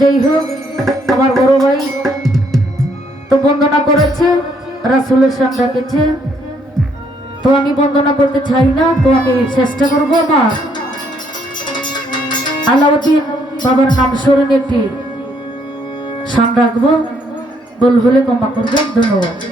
যাই হোক, আমার বড় ভাই। তো বন্দনা করেছে, রাসুলের সাম ডাকেছে তো আমি বন্দনা করতে চাই না, তো আমি চেষ্টা করব আমার। আলাউদ্দিন বাবার নাম স্মরণে একটি সাম রাখব। বল বলে ক্ষমা করবেন, ধন্যবাদ।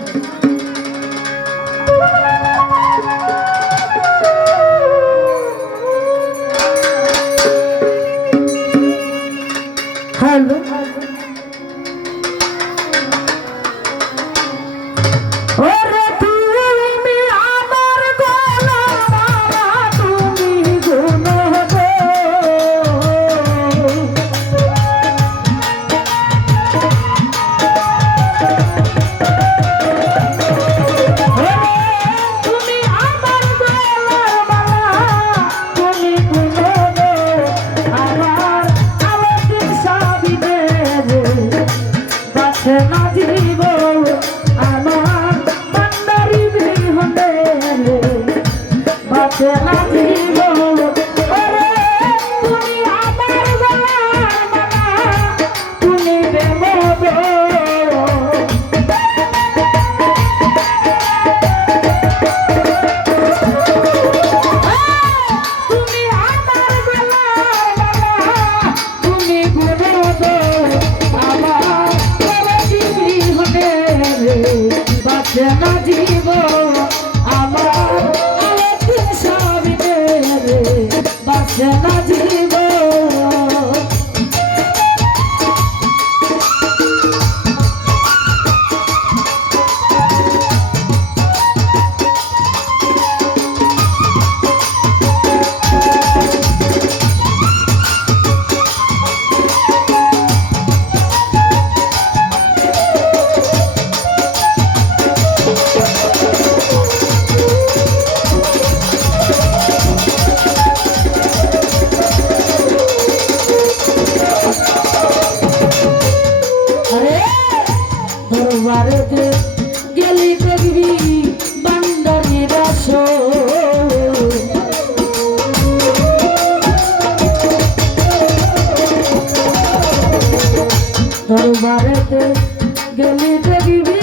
Karu baare te, gali te gibi.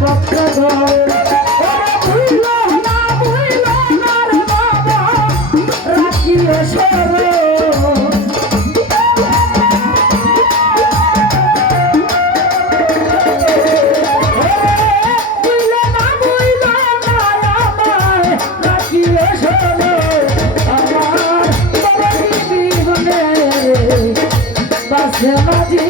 ভক্তগণ যেন যে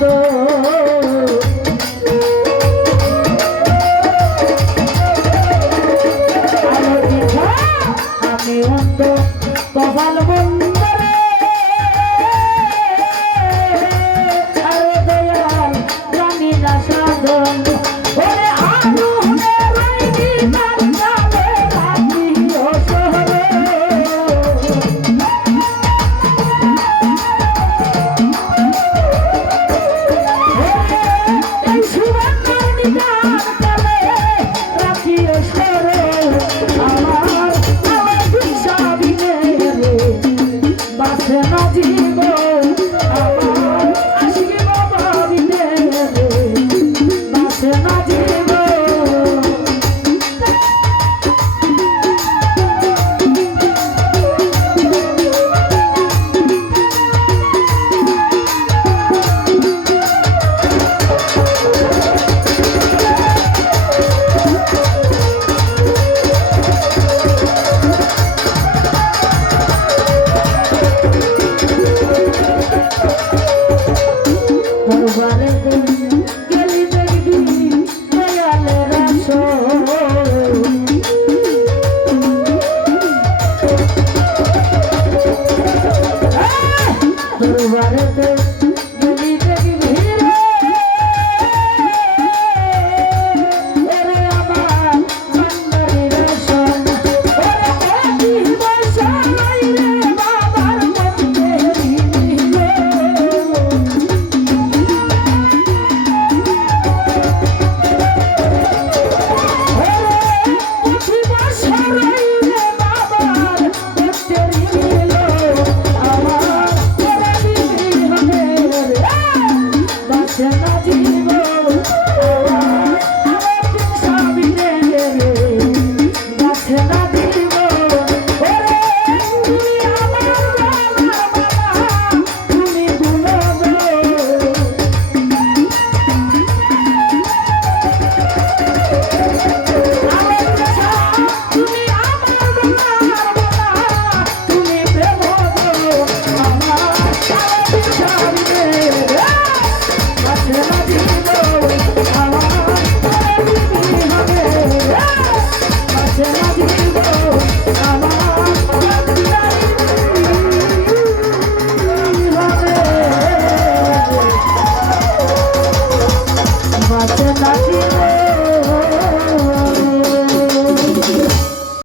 Oh,